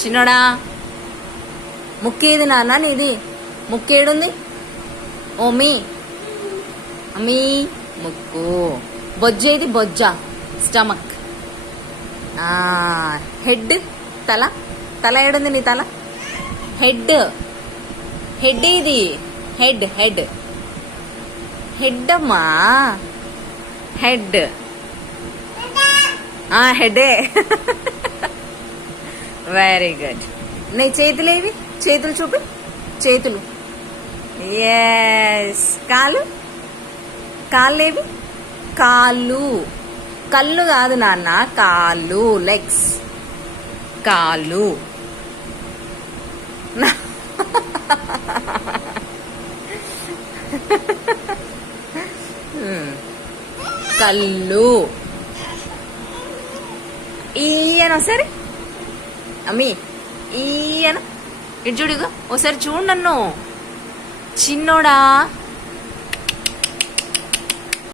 చిన్నోడా ముక్కేది నాన్న నీది? ముక్కేడుంది? ఓమి అమ్మీ ముక్కు. బొజ్జేది? బొజ్జ స్టమక్. హెడ్ తల. తల ఏడుంది నీ తల? హెడ్. హెడ్ ఇది. హెడ్ హెడ్ హెడ్ అమ్మా. హెడ్ హెడే. Very good. నీ చేతులేవి? చేతులు చూపి. చేతులు. ఎస్. కాళ్ళు? కాళ్ళేవి? కాళ్ళు. కళ్ళు కాదు నాన్న, కాళ్ళు. లెగ్స్. కాళ్ళు. కళ్ళు. ఈయన ఒకసారి అమ్మీ ఈయన ఇటు చూడుగా ఒకసారి చూడు నన్ను. చిన్నోడా